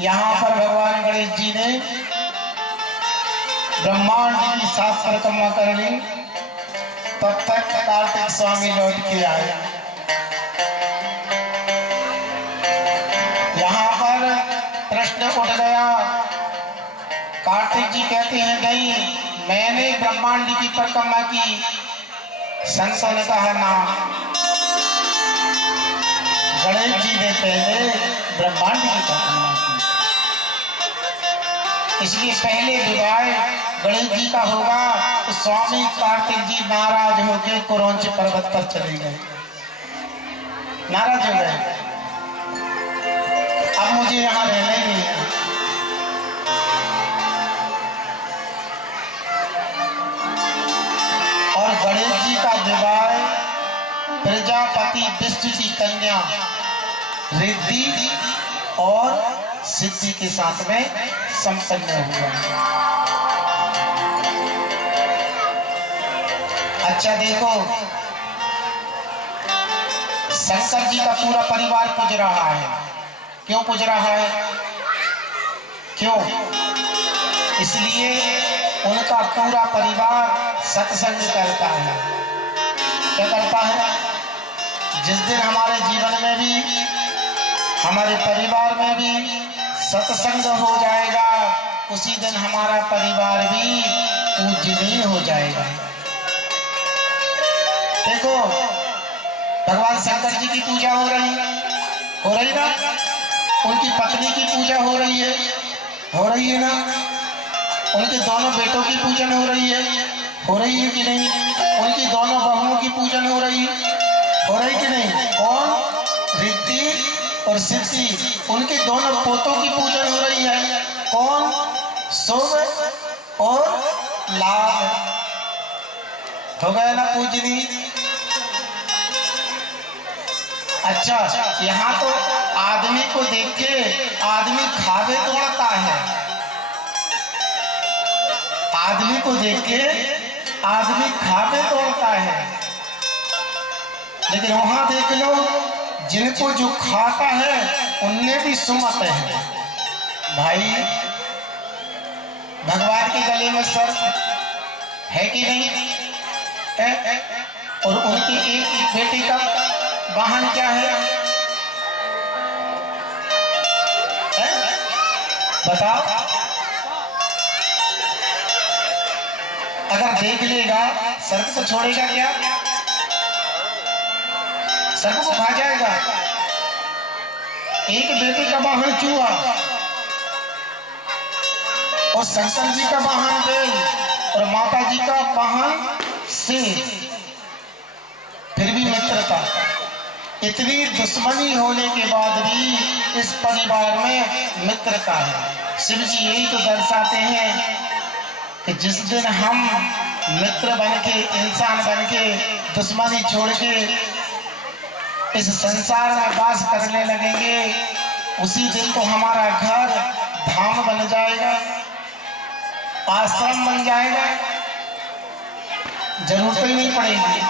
यहाँ पर भगवान गणेश जी ने ब्रह्मांड की 7 परिक्रमा कर ली। तब तक कार्तिक स्वामी लौट के आए। यहाँ पर प्रश्न उठ गया। कार्तिक जी कहते हैं नहीं, मैंने ब्रह्मांड की परिक्रमा की। संतों ने कहा ना, गणेश जी ने पहले ब्रह्मांड की परिक्रमा की, इसलिए पहले विवाह गणेश जी का होगा। तो स्वामी कार्तिक जी नाराज होकर कुरौंच पर्वत पर चले गए। नाराज हो गए, अब मुझे यहाँ रहना ही नहीं है। और गणेश जी का विवाह प्रजापति विष्णु की कन्या रिद्धि और सिद्धि के साथ में संपन्न हुआ। अच्छा देखो, शंकर जी का पूरा परिवार पूज रहा है। क्यों पूज रहा है? क्यों? इसलिए उनका पूरा परिवार सत्संग करता है। क्या करता है? जिस दिन हमारे जीवन में भी, हमारे परिवार में भी सत्संग हो जाएगा, उसी दिन हमारा परिवार भी पूजनीय हो जाएगा। देखो, भगवान शंकर जी की पूजा हो रही ना, उनकी पत्नी की पूजा हो रही है ना, उनके दोनों बेटों की पूजन हो रही है कि नहीं? उनकी दोनों बहुओं की पूजन हो रही कि नहीं? कौन? रिद्धि और सिद्धि, उनके दोनों पोतों की पूजन हो रही है। कौन? शुभ और लाभ। हो गया ना पूजनी? अच्छा, यहाँ तो आदमी को देख के आदमी खावे दौड़ता है। आदमी को देख के आदमी खावे दौड़ता है, लेकिन वहां देख लो, जिनको जो खाता है उनने भी सुमत है। भाई, भगवान के गले में सर है कि नहीं है? और उनकी एक बेटी का वाहन क्या है? बताओ। अगर देख लेगा, सड़क को छोड़ेगा क्या? सड़क को खा जाएगा। एक बेटे का वाहन चूहा और शंकर जी का वाहन बैल और माता जी का वाहन शेर, फिर भी मित्रता। इतनी दुश्मनी होने के बाद भी इस परिवार में मित्रता है। शिव जी यही तो दर्शाते हैं कि जिस दिन हम मित्र बन के, इंसान बन के, दुश्मनी छोड़ के इस संसार में वास करने लगेंगे, उसी दिन तो हमारा घर धाम बन जाएगा, आश्रम बन जाएगा, जरूरत ही नहीं पड़ेगी।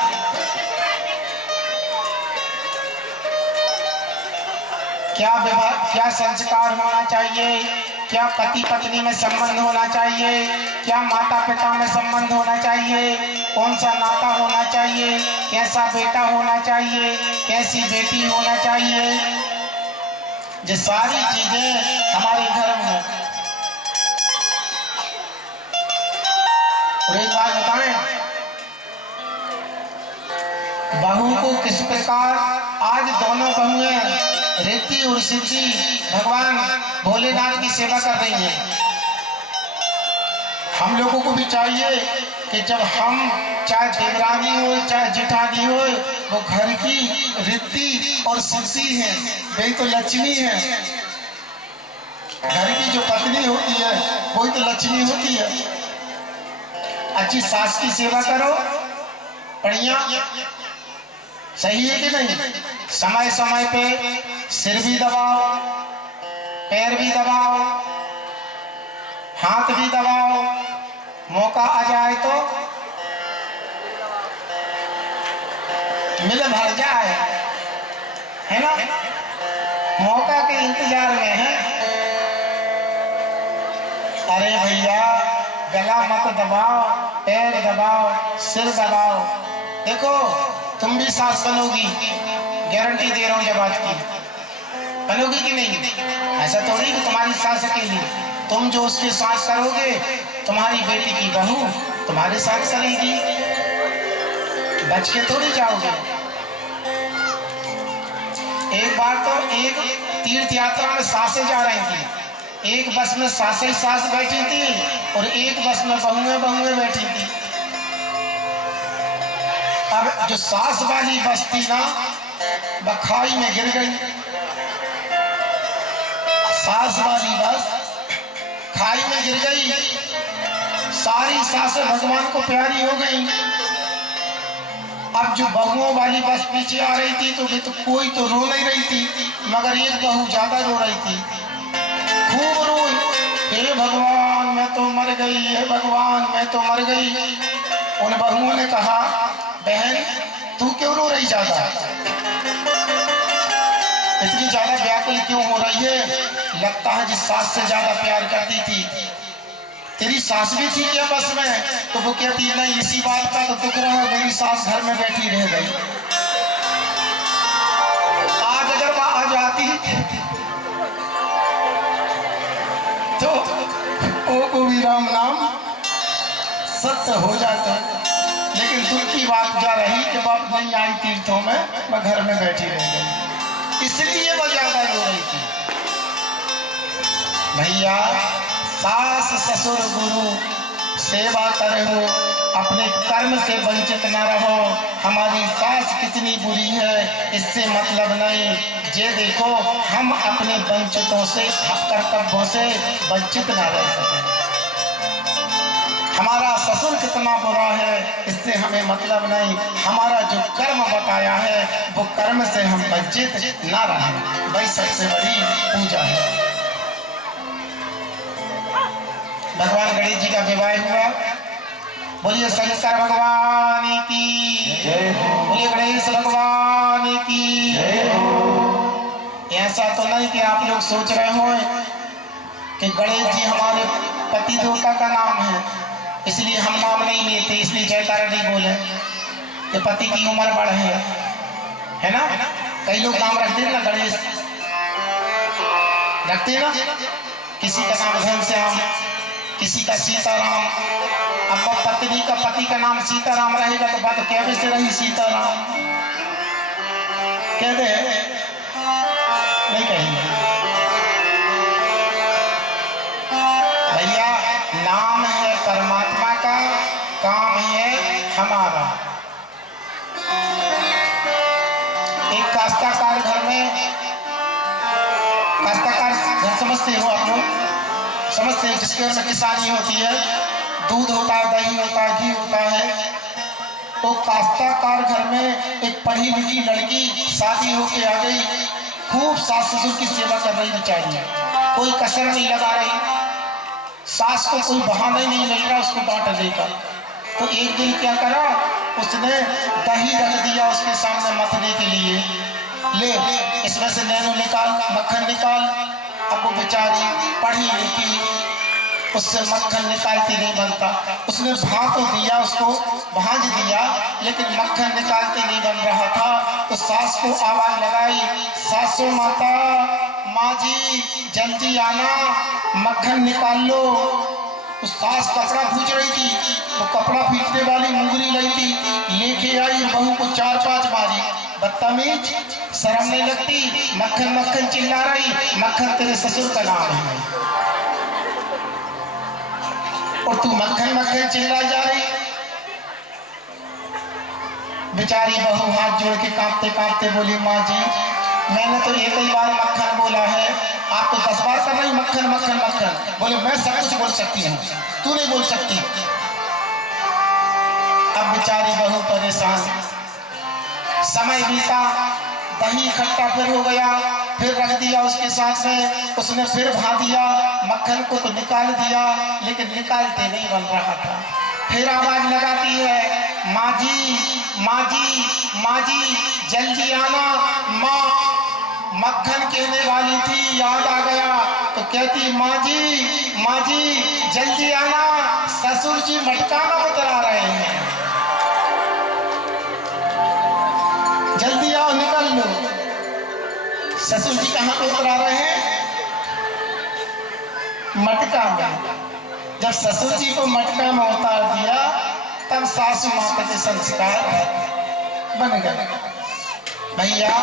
क्या विवाह, क्या संस्कार होना चाहिए, क्या पति पत्नी में संबंध होना चाहिए, क्या माता पिता में संबंध होना चाहिए, कौन सा नाता होना चाहिए, कैसा बेटा होना चाहिए, कैसी बेटी होना चाहिए, ये सारी चीजें हमारे धर्म में। किस प्रकार आज दोनों बहुएं रिद्धि और सिद्धि भगवान भोलेनाथ की सेवा कर रही हैं। हम लोगों को भी चाहिए कि जब हम चाहे देवरानी हो चाहे जेठानी हो, वो घर की रिद्धि और सिद्धि है, वही तो लक्ष्मी है। घर की जो पत्नी होती है वही तो लक्ष्मी होती है। अच्छी सास की सेवा करो, बढ़िया, सही है कि नहीं? समय समय पे सिर भी दबाओ, पैर भी दबाओ, हाथ भी दबाओ। मौका आ जाए तो मिल भर जाए, है ना? मौका के इंतजार में है। अरे भैया, गला मत दबाओ, पैर दबाओ, सिर दबाओ। देखो तुम भी सास बनोगी, गारंटी दे रहा हूँ ये बात की। बनोगी कि नहीं? ऐसा तो नहीं कि तुम्हारी सास अकेली, तुम जो उसके साथ करोगे, तुम्हारी बेटी की बहू तुम्हारे साथ करेगी, बच के थोड़ी जाओगे। एक बार तो एक तीर्थ यात्रा में सासें जा रही थी, एक बस में सासें सास बैठी थी और एक बस में बहुएं बैठी थी। अब जो सास वाली बस थी ना, बखाई में गिर गई। सास वाली बस खाई में गिर गई। सारी सासें भगवान को प्यारी हो गई। अब जो बहुओं वाली बस पीछे आ रही थी तो कोई तो रो नहीं रही थी, मगर एक बहू ज्यादा रो रही थी, खूब रोई, हे भगवान मैं तो मर गई, हे भगवान मैं तो मर गई। उन बहुओं ने कहा, बहन तू क्यों रो रही ज्यादा, इतनी ज्यादा व्याकुल क्यों हो रही है? लगता है जिस सास से ज्यादा प्यार करती थी। तेरी सास भी थी क्या बस में? तो वो कहती नहीं, इसी बात का तो दुख रहा, मेरी सास घर में बैठी रह गई। आज अगर वह आ जाती तो ओ को भी राम नाम सत्य हो जाता। लेकिन दुख की बात जा रही कि बाप नहीं आई तीर्थों में, मैं घर में बैठी रह गई, इसलिए वो ज्यादा रो रही थी। भैया, सास ससुर गुरु सेवा करो, अपने कर्म से वंचित न रहो। हमारी सास कितनी बुरी है इससे मतलब नहीं, ये देखो हम अपने वंचितों से, कर्तव्यों से वंचित न रह सके। हमारा ससुर कितना बुरा है इससे हमें मतलब नहीं, हमारा जो कर्म बताया है वो कर्म से हम वंचित न रहें, वही सबसे बड़ी पूजा है। भगवान गणेश जी का विवाह हुआ, बोलिए शंकर भगवान की, बोलिए गणेश भगवान की। ऐसा तो नहीं कि आप लोग सोच रहे हो कि गणेश जी हमारे पति देवता का नाम है इसलिए हम नाम नहीं लेते, इसलिए जयकारा नहीं बोले कि पति की उम्र बढ़ है ना? कई लोग नाम रखते हैं ना, गणेश रखते ना, किसी का नाम घनश्याम, किसी का सीताराम। अब पत्नी का पति का नाम सीताराम रहेगा तो बात कैसे से रही सीताराम? कह दे नहीं कहेंगे। भैया, नाम है परमात्मा का, काम है हमारा। एक काश्तकार घर में, काश्तकार घर समझते हो आप लोग? समझते हैं जिसके घर में किसानी होती है, दूध होता है, दही होता है, घी होता है। तो काश्तकार घर में एक पढ़ी लिखी लड़की शादी होके आ गई, खूब सास ससुर की सेवा कर रही बेचारी, कोई कसर नहीं लगा रही, सास को कोई बहाना ही नहीं मिल रहा उसको डांट देगा। तो एक दिन क्या करा, उसने दही रख दिया उसके सामने मथने के लिए, ले इसमें से नैनो निकाल, मक्खन निकाल। अब वो बेचारी पढ़ी लिखी, उससे मक्खन निकालती नहीं बनता, उसने भाप दिया, उसको भांज दिया, लेकिन मक्खन निकालते नहीं बन रहा था। तो सास को आवाज लगाई, सासू माता, माँ जी जल्दी आना, मक्खन निकाल लो। तो सास कपड़ा भूज रही थी, वो कपड़ा फीटने वाली मुंगरी लाई थी, लेके आई, बहू को 4-5 मारी। बदतमीज, शर्म नहीं लगती, मक्खन मक्खन चिल्ला रही, मक्खन तेरे ससुर का नाम है और तू मक्खन मक्खन चिल्ला जा रही। बेचारी बहू हाथ जोड़ के कांपते कांपते बोली, माँ जी मैंने तो एक ही बार मक्खन बोला है, आप तो 10 बार कर रही मक्खन मक्खन मक्खन। बोले मैं सब कुछ बोल सकती हूँ, तू नहीं बोल सकती। अब बेचारी बहू परेशान, समय बीता, दही इकट्ठा फिर हो गया, फिर रख दिया उसके साथ में, उसने फिर भा दिया, मक्खन को तो निकाल दिया लेकिन निकालते नहीं बन रहा था। फिर आवाज लगाती है, माँ जी माँ जी माँ जी जल्दी आना, माँ मक्खन कहने वाली थी याद आ गया। तो कहती माँ जी जल्दी आना, ससुर जी मटका में उतरा रहे हैं, जल्दी आओ निकल लो। ससुर जी कहाँ पे उतरा रहे हैं? मटका में। जब ससुर जी को मटका में उतार दिया तब सासू माता के संस्कार बन गए। भैया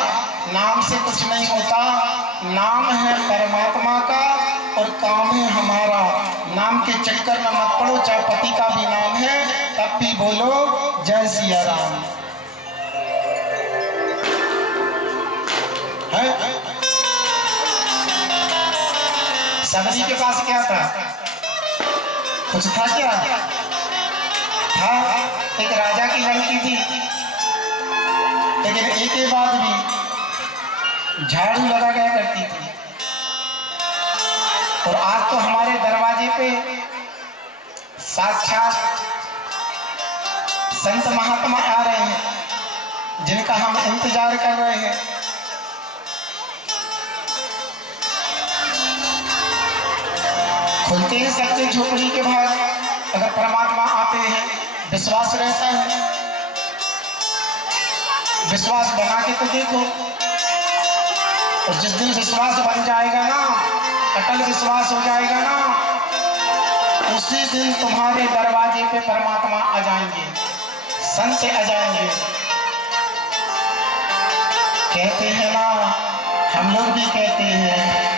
नाम से कुछ नहीं होता, नाम है परमात्मा का और काम है हमारा। नाम के चक्कर में मत पड़ो, चाहे पति का भी नाम है तब भी बोलो जय सिया राम। सबरी के पास क्या था? कुछ था क्या? था, एक राजा की लड़की थी, लेकिन एक के बाद भी झाड़ू लगा गया करती थी। और आज तो हमारे दरवाजे पे साक्षात संत महात्मा आ रहे हैं जिनका हम इंतजार कर रहे हैं। खुलते हैं सबके झोपड़ी के बाहर, अगर परमात्मा आते हैं विश्वास रहता है। विश्वास बना के तो देखो, और जिस दिन विश्वास बन जाएगा ना, अटल विश्वास हो जाएगा ना, उसी दिन तुम्हारे दरवाजे पे परमात्मा आ जाएंगे, संत आ जाएंगे। कहते हैं ना, हम लोग भी कहते हैं